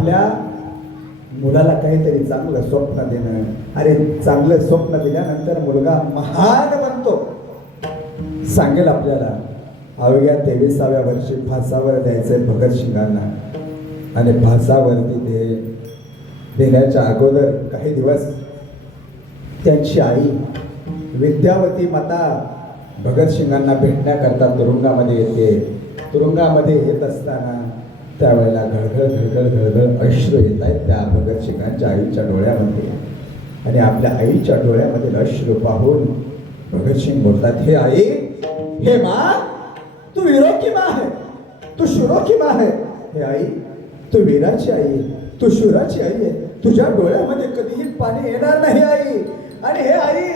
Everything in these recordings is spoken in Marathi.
आपल्या मुलाला काहीतरी चांगलं स्वप्न देणं. अरे चांगलं स्वप्न दिल्यानंतर मुलगा महान बनतो. सांगेल आपल्याला अवघ्या 23व्या वर्षी फासावर द्यायचंय भगतसिंगांना. आणि फासावरती देण्याच्या अगोदर काही दिवस त्यांची आई विद्यावती माता भगतसिंगांना भेटण्याकरता तुरुंगामध्ये येते. तुरुंगामध्ये येत असताना त्यावेळेला घळघळ घळघळ घळघळ अश्रू येत आहेत त्या भगतसिंगांच्या आईच्या डोळ्यामध्ये. आणि आपल्या आईच्या डोळ्यामधील अश्रू पाहून भगतसिंग बोलतात, हे आई, हे माँ, तू वीरों की माँ है, तू शूरों की माँ है. हे आई, तू वीराची आई आहे, तू शूराची आई आहे. तुझ्या डोळ्यामध्ये कधीही पाणी येणार नाही आई. आणि हे आई,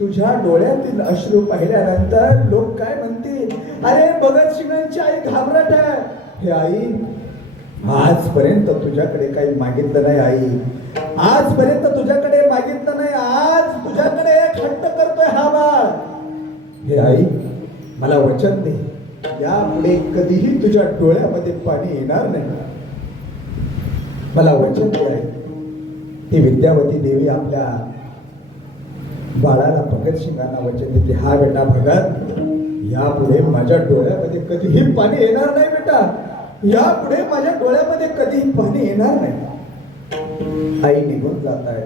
तुझ्या डोळ्यातील अश्रू पाहिल्यानंतर लोक काय म्हणतील, अरे भगतसिंगांची आई घाबरट आहे. हे आई, आजपर्यंत तुझ्याकडे काही मागितलं नाही आई. आजपर्यंत तुझ्याकडे मागितलं नाही, आज तुझ्याकडे हट्ट करतोय हा बाळ. हे आई, मला वचन दे, यापुढे कधीही तुझ्या डोळ्यामध्ये पाणी येणार नाही. मला वचन दे आई. ती विद्यावती देवी आपल्या बाळाला भगतसिंगांना वचन देते, हा बेटा भगत, यापुढे माझ्या डोळ्यामध्ये कधीही पाणी येणार नाही बेटा. यापुढे माझ्या डोळ्यामध्ये कधीही पाणी येणार नाही. आई निघून जात आहे.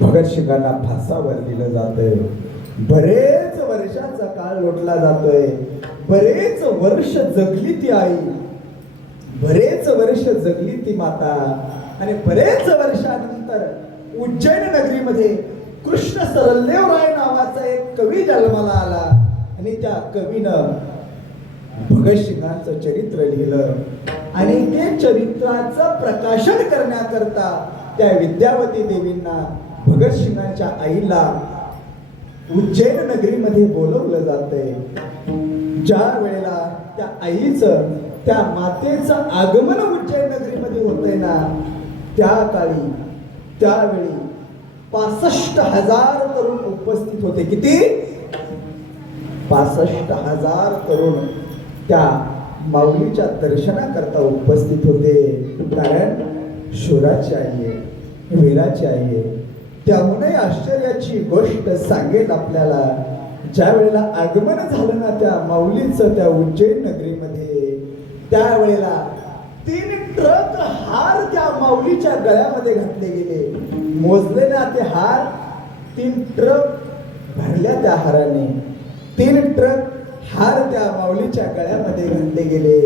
भगतसिंगांना फासावर दिलं जातंय. बरेच वर्षाचा काळ लोटला जातोय. बरेच वर्ष जगली ती आई, बरेच वर्ष जगली ती माता. आणि बरेच वर्षानंतर उज्जैन नगरीमध्ये कृष्ण सरलदेव राय नावाचा एक कवी जन्माला आला. आणि त्या कवीनं भगतसिंगांचं चरित्र लिहिलं. आणि ते चरित्राचं प्रकाशन करण्याकरता त्या विद्यावती देवींना, भगतसिंगांच्या आईला उज्जैन नगरीमध्ये बोलवलं जातंय. ज्या वेळेला त्या आईचं, त्या मातेचं आगमन उज्जैन नगरीमध्ये होतंय ना, त्या काळी त्यावेळी 65,000 तरुण उपस्थित होते. किती? 65,000 तरुण त्या माऊलीच्या दर्शनाकरता उपस्थित होते. कारण शूराची आई आहे, वीराची आई आहे. त्याहूनही आश्चर्याची गोष्ट सांगेल आपल्याला, ज्या वेळेला आगमन झालं ना त्या माऊलीचं त्या उज्जैन नगरीमध्ये, त्यावेळेला 3 ट्रक हार त्या माऊलीच्या गळ्यामध्ये घातले गेले. मोजले ना ते हार, 3 ट्रक भरल्या त्या हाराने. 3 ट्रक हार त्या माऊलीच्या गळ्यामध्ये घातले गेले.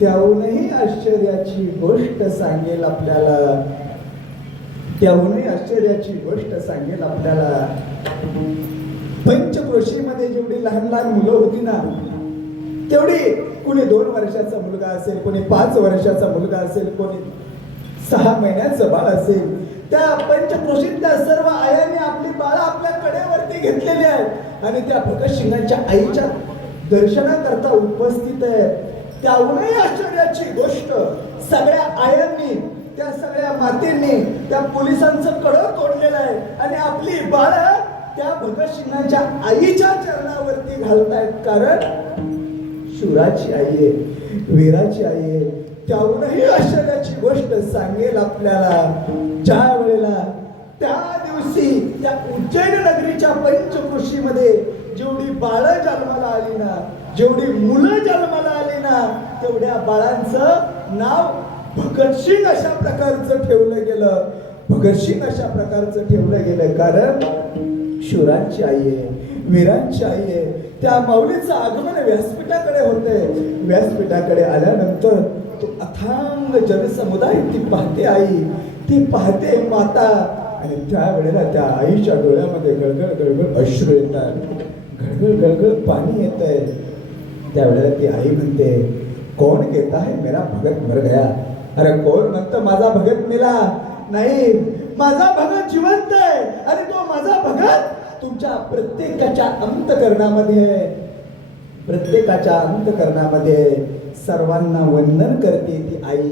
त्याहूनही आश्चर्याची गोष्ट सांगेल आपल्याला, त्याहूनही आश्चर्याची गोष्ट सांगेल आपल्याला. पंचक्रोशीमध्ये जेवढी लहान लहान मुलं होती ना, तेवढी कोणी 2 वर्षाचा मुलगा असेल, कोणी 5 वर्षाचा मुलगा असेल, कोणी 6 महिन्याचं बाळ असेल, त्या पंचक्रोशीतल्या सर्व आयांनी आपली बाळं आपल्या कडेवरती घेतलेली आहेत. आणि त्या भगतसिंगांच्या आईच्या दर्शनाकरता उपस्थित आहे. त्याहूनही आश्चर्याची गोष्ट, सगळ्या आयांनी, त्या सगळ्या मातेंनी त्या पोलिसांचं कडं तोडलेलं आहे. आणि आपली बाळं त्या भगतसिंगांच्या आईच्या चरणावरती घालतायत. कारण शूराची आई आहे, वीराची आई आहे. त्याहूनही आश्चर्याची गोष्ट सांगेल आपल्याला, ज्या वेळेला त्या दिवशी त्या उज्जैन नगरीच्या पंचक्रोशीमध्ये जेवढी बाळं जन्माला आली ना, जेवढी मुलं जन्माला आली ना, तेवढ्या बाळांचं नाव भगतसिंग अशा प्रकारचं ठेवलं गेलं. भगतसिंग अशा प्रकारचं ठेवलं गेलं कारण शूरांची आई आहे, वीरांची आई आहे. त्या माऊलीचं आगमन व्यासपीठाकडे होते. व्यासपीठाकडे आल्यानंतर तो अथांग जनसमुदाय ती पाहते आई, ती पाहते माता. आणि त्यावेळेला त्या आईच्या डोळ्यामध्ये गळगळ गळगळ अश्रू येतात, गळगळ गळगळ पाणी येत आहे. त्यावेळेला ती आई म्हणते, कौन कहता है मेरा भगत मर गया? अरे कोण म्हणतं माझा भगत मेला? नाही, माझा भगत जिवंत आहे. आणि तो माझा भगत तुमच्या प्रत्येकाच्या अंतःकरणामध्ये आहे, प्रत्येकाच्या अंतःकरणामध्ये. सर्वांना वंदन करते ती आई,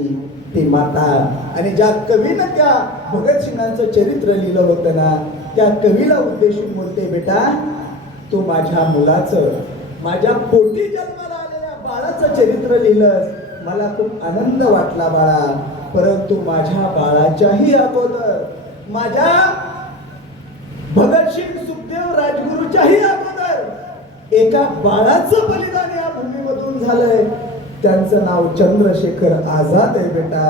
ती माता. आणि ज्या कवीनं त्या भगतसिंगांचं चरित्र लिहिलं होतं ना, त्या कवीला उद्देशून बोलते, बेटा तू माझ्या मुलाचं, माझ्या पोटी जन्माला आलेल्या बाळाचं चरित्र लिहिलंस. मला खूप आनंद वाटला बाळा. परंतु माझ्या बाळाच्याही अगोदर, माझ्या भगतसिंग सुखदेव राजगुरूच्याही अगोदर एका बाळाचं बलिदान या भूमीमधून झालंय. त्यांचं नाव चंद्रशेखर आझाद आहे बेटा.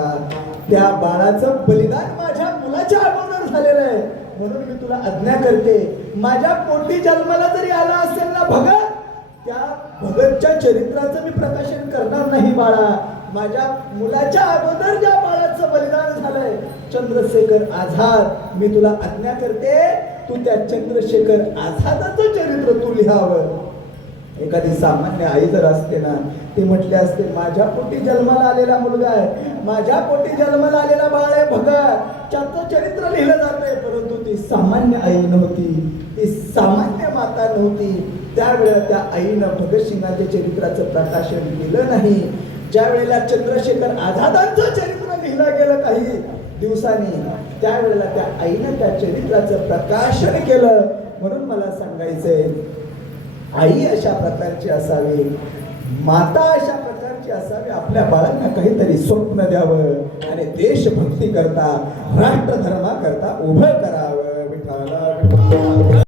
त्या बाळाचं बलिदान माझ्या मुलाच्या अगोदर झालेलं आहे. म्हणून मी तुला आज्ञा करते, माझ्या पोटी जन्माला जरी आला असेल ना भगत, त्या भगतच्या चरित्राचं मी प्रकाशन करणार नाही बाळा. माझ्या मुलाच्या अगोदर ज्या बाळाचं बलिदान झालंय चंद्रशेखर आझाद, मी तुला आज्ञा करते, तू त्या चंद्रशेखर आझादाचं चरित्र तू लिहावं. एखादी सामान्य आई जर असते ना, ती म्हटली असते, माझ्या पोटी जन्माला आलेला मुलगा आहे, माझ्या पोटी जन्माला आलेला बाळ आहे भगत, त्याचं चरित्र लिहिलं जातंय. परंतु ती सामान्य आई नव्हती, ती सामान्य माता नव्हती. त्यावेळेला त्या आईनं भगतसिंगाच्या चरित्राचं प्रकाशन केलं नाही. ज्या वेळेला चंद्रशेखर आझादांचं चरित्र लिहिलं गेलं काही दिवसांनी, त्यावेळेला त्या आईनं त्या चरित्राचं प्रकाशन केलं. म्हणून मला सांगायचंय, आई अशा प्रकारची असावी, माता अशा प्रकारची असावी. आपल्या बाळांना काहीतरी स्वप्न द्यावं आणि देशभक्ती करता, राष्ट्रधर्मा करता उभं करावं. विठ्ठला